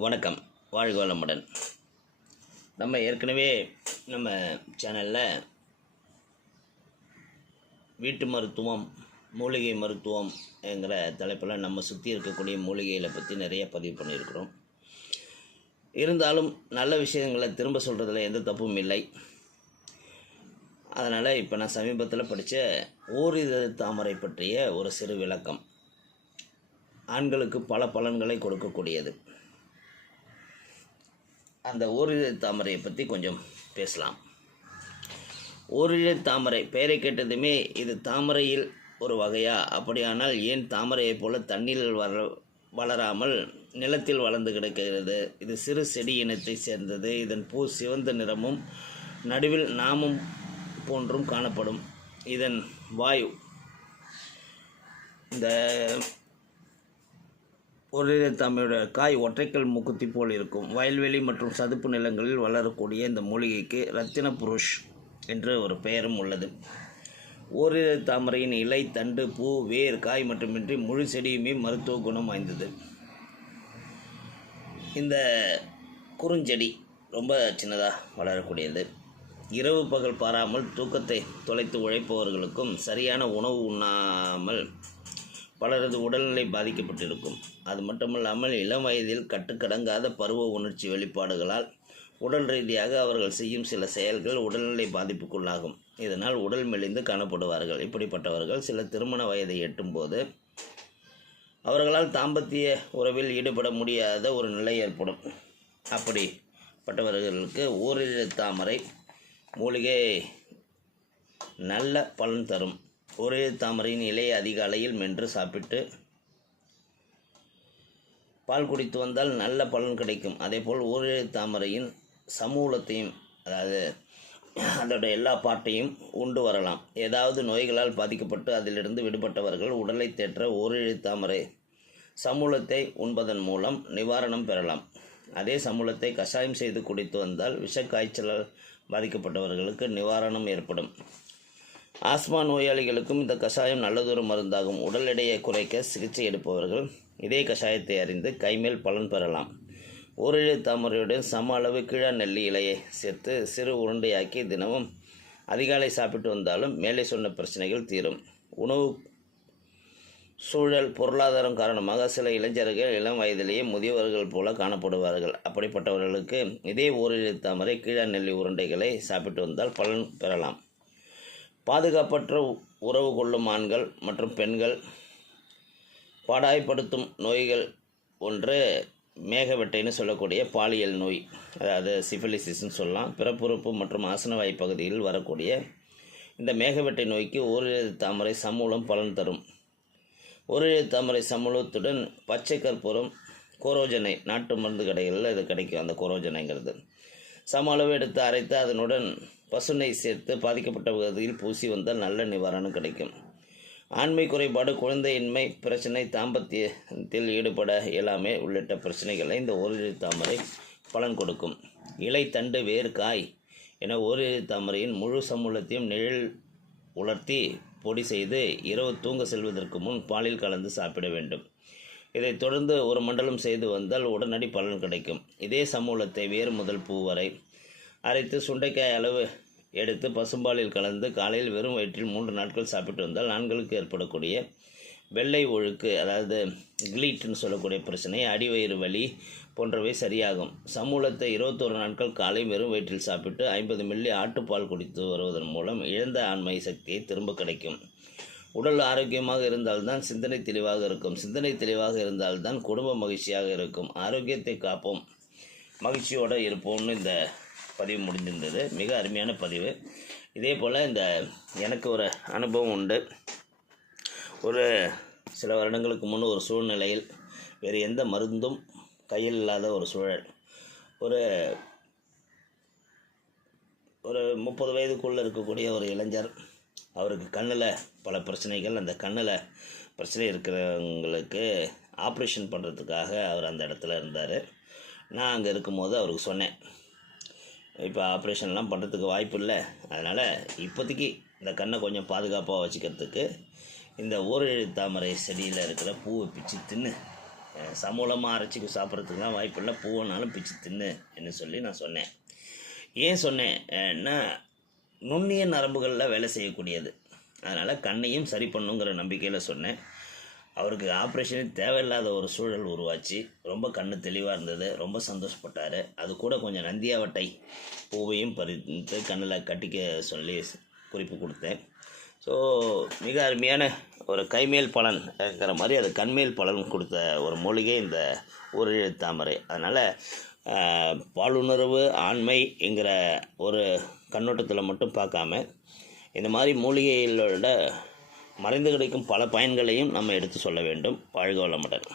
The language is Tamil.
வணக்கம், வாழ்க வளமுடன். நம்ம ஏற்கனவே நம்ம சேனலில் வீட்டு மருத்துவம், மூலிகை மருத்துவம் என்கிற தலைப்பில் நம்ம சுற்றி இருக்கக்கூடிய மூலிகைகளை பற்றி நிறைய பதிவு பண்ணியிருக்கிறோம். இருந்தாலும் நல்ல விஷயங்களை திரும்ப சொல்கிறதுல எந்த தப்பும் இல்லை. அதனால் இப்போ நான் சமீபத்தில் படித்த ஓரிதழ் தாமரை பற்றிய ஒரு சிறு விளக்கம். ஆண்களுக்கு பல பலன்களை கொடுக்கக்கூடியது. அந்த ஓரிதழ் தாமரையை பற்றி கொஞ்சம் பேசலாம். ஓரிதழ் தாமரை பெயரை கேட்டதுமே இது தாமரையில் ஒரு வகையா? அப்படியானால் ஏன் தாமரையைப் போல தண்ணீரில் வளராமல் நிலத்தில் வளர்ந்து கிடக்கிறது? இது சிறு செடி இனத்தை சேர்ந்தது. இதன் பூ சிவந்த நிறமும் நடுவில் நாமம் போன்றும் காணப்படும். இதன் வாயு இந்த ஓரிதழ் தாமரையோட காய் ஒற்றைக்கல் மூக்குத்தி போல் இருக்கும். வயல்வெளி மற்றும் சதுப்பு நிலங்களில் வளரக்கூடிய இந்த மூலிகைக்கு ரத்தின புருஷ் என்ற ஒரு பெயரும் உள்ளது. ஓரிதழ் தாமரையின் இலை, தண்டு, பூ, வேர், காய் மட்டுமின்றி முழு செடியுமே மருத்துவ குணம் வாய்ந்தது. இந்த குறுஞ்செடி ரொம்ப சின்னதாக வளரக்கூடியது. இரவு பகல் பாராமல் தூக்கத்தை தொலைத்து உழைப்பவர்களுக்கும் சரியான உணவு உண்ணாமல் பலரது உடல்நிலை பாதிக்கப்பட்டிருக்கும். அது மட்டுமல்லாமல் இளம் வயதில் கட்டுக்கடங்காத பருவ உணர்ச்சி வெளிப்பாடுகளால் உடல் ரீதியாக அவர்கள் செய்யும் சில செயல்கள் உடல்நிலை பாதிப்புக்குள்ளாகும். இதனால் உடல் மெலிந்து காணப்படுவார்கள். இப்படிப்பட்டவர்கள் சில திருமண வயதை எட்டும்போது அவர்களால் தாம்பத்திய உறவில் ஈடுபட முடியாத ஒரு நிலை ஏற்படும். அப்படிப்பட்டவர்களுக்கு ஓரிதழ் தாமரை மூலிகை நல்ல பலன் தரும். ஓரிதழ் தாமரையின் இலையை அதிகாலையில் மென்று சாப்பிட்டு பால் குடித்து வந்தால் நல்ல பலன் கிடைக்கும். அதேபோல் ஓரிதழ் தாமரையின் சமூலத்தையும், அதாவது அதோட எல்லா பாட்டையும் உண்டு வரலாம். ஏதாவது நோய்களால் பாதிக்கப்பட்டு அதிலிருந்து விடுபட்டவர்கள் உடலை தேற்ற ஓரிதழ் தாமரை சமூலத்தை உண்பதன் மூலம் நிவாரணம் பெறலாம். அதே சமூலத்தை கஷாயம் செய்து குடித்து வந்தால் விஷக்காய்ச்சலால் பாதிக்கப்பட்டவர்களுக்கு நிவாரணம் ஏற்படும். ஆஸ்மா நோயாளிகளுக்கும் இந்த கஷாயம் நல்லதொரு மருந்தாகும். உடல் எடையை குறைக்க சிகிச்சை எடுப்பவர்கள் இதே கஷாயத்தை அறிந்து கைமேல் பலன் பெறலாம். ஓரிதழ் தாமரையுடன் சம அளவு கீழா நெல்லி இலையை சேர்த்து சிறு உருண்டையாக்கி தினமும் அதிகாலை சாப்பிட்டு வந்தாலும் மேலே சொன்ன பிரச்சனைகள் தீரும். உணவு சூழல், பொருளாதாரம் காரணமாக சில இளைஞர்கள் இளம் வயதிலேயே முதியவர்கள் போல காணப்படுவார்கள். அப்படிப்பட்டவர்களுக்கு இதே ஓரிதழ் தாமரை கீழா நெல்லி உருண்டைகளை சாப்பிட்டு வந்தால் பலன் பெறலாம். பாதுகாப்பற்ற உறவு கொள்ளும் ஆண்கள் மற்றும் பெண்கள் பாடாய்படுத்தும் நோய்கள் ஒன்று மேகவெட்டைன்னு சொல்லக்கூடிய பாலியல் நோய், அதாவது சிஃபிலிசிஸ்ன்னு சொல்லலாம். பிறப்புறுப்பு மற்றும் ஆசனவாய் பகுதியில் வரக்கூடிய இந்த மேகவெட்டை நோய்க்கு ஓரிதழ் தாமரை சமூலம் பலன் தரும். ஓரிதழ் தாமரை சமூலத்துடன் பச்சை கற்பூரம், கோரோஜனை, நாட்டு மருந்து கடைகளில் இது கிடைக்கும். அந்த கோரோஜனைங்கிறது சம அளவு எடுத்து அரைத்து அதனுடன் பசுனை சேர்த்து பாதிக்கப்பட்ட பகுதியில் பூசி வந்தால் நல்ல நிவாரணம் கிடைக்கும். ஆண்மை குறைபாடு, குழந்தையின்மை பிரச்சனை, தாம்பத்தியத்தில் ஈடுபட இயலாமை உள்ளிட்ட பிரச்சனைகளை இந்த ஓரிதழ் தாமரை பலன் கொடுக்கும். இலை, தண்டு, வேர், காய் என ஓரிதழ் தாமரையின் முழு சமூலத்தையும் நிழல் உலர்த்தி பொடி செய்து இரவு தூங்க செல்வதற்கு முன் பாலில் கலந்து சாப்பிட வேண்டும். இதைத் தொடர்ந்து ஒரு மண்டலம் செய்து வந்தால் உடனடி பலன் கிடைக்கும். இதே சமூலத்தை வேர் முதல் பூ வரை அரைத்து சுண்டைக்காய் அளவு எடுத்து பசும்பாலில் கலந்து காலையில் வெறும் வயிற்றில் 3 நாட்கள் சாப்பிட்டு வந்தால் ஆண்களுக்கு ஏற்படக்கூடிய வெள்ளை ஒழுக்கு, அதாவது கிளீட்னு சொல்லக்கூடிய பிரச்சனை, அடிவயிறு வலி போன்றவை சரியாகும். சமூலத்தை 21 நாட்கள் காலை வெறும் வயிற்றில் சாப்பிட்டு 50 மில்லி ஆட்டுப்பால் குடித்து வருவதன் மூலம் இழந்த ஆண்மை சக்தியை திரும்ப கிடைக்கும். உடல் ஆரோக்கியமாக இருந்தால்தான் சிந்தனை தெளிவாக இருக்கும். சிந்தனை தெளிவாக இருந்தால்தான் குடும்ப மகிழ்ச்சியாக இருக்கும். ஆரோக்கியத்தை காப்போம், மகிழ்ச்சியோடு இருப்போம்னு இந்த பதிவு முடிஞ்சிருந்தது. மிக அருமையான பதிவு. இதே போல் எனக்கு ஒரு அனுபவம் உண்டு. ஒரு சில வருடங்களுக்கு முன் ஒரு சூழ்நிலையில் வேறு எந்த மருந்தும் கையில் இல்லாத ஒரு சூழல், ஒரு 30 வயதுக்குள்ளே இருக்கக்கூடிய ஒரு இளைஞர், அவருக்கு கண்ணில் பல பிரச்சனைகள். அந்த கண்ணில் பிரச்சனை இருக்கிறவங்களுக்கு ஆப்ரேஷன் பண்ணுறதுக்காக அவர் அந்த இடத்துல இருந்தார். நான் அங்கே இருக்கும்போது அவருக்கு சொன்னேன், இப்போ ஆப்ரேஷன்லாம் பண்ணுறதுக்கு வாய்ப்பு இல்லை, அதனால் இப்போதைக்கு இந்த கண்ணை கொஞ்சம் பாதுகாப்பாக வச்சுக்கிறதுக்கு இந்த ஓரிதழ் தாமரை செடியில் இருக்கிற பூவை பிச்சு தின்னு சமூலமாக அரைச்சி சாப்பிட்றதுக்குலாம் வாய்ப்பில்லை, பூவனாலும் பிச்சு தின்னு என்று சொல்லி நான் சொன்னேன். ஏன் சொன்னேன்னா நுண்ணிய நரம்புகளில் வேலை செய்யக்கூடியது, அதனால் கண்ணையும் சரி பண்ணுங்கிற நம்பிக்கையில் சொன்னேன். அவருக்கு ஆப்ரேஷனே தேவையில்லாத ஒரு சூழல் உருவாச்சு. ரொம்ப கண்ணு தெளிவாக இருந்தது, ரொம்ப சந்தோஷப்பட்டார். அது கூட கொஞ்சம் நந்தியாவட்டை பூவையும் பறித்து கண்ணில் கட்டிக்க சொல்லி குறிப்பு கொடுத்தேன். ஸோ மிக அருமையான ஒரு கைமேல் பலன் இருக்கிற மாதிரி அது கண்மேல் பலன் கொடுத்த ஒரு மூலிகை இந்த ஓரிரு தாமரை. அதனால் பாலுணர்வு ஆண்மை என்கிற ஒரு கண்ணோட்டத்தில் மட்டும் பார்க்காம இந்த மாதிரி மூலிகைகளோட மறைந்து கிடைக்கும் பல பயன்களையும் நம்ம எடுத்து சொல்ல வேண்டும். வாழ்க வளமுடன்.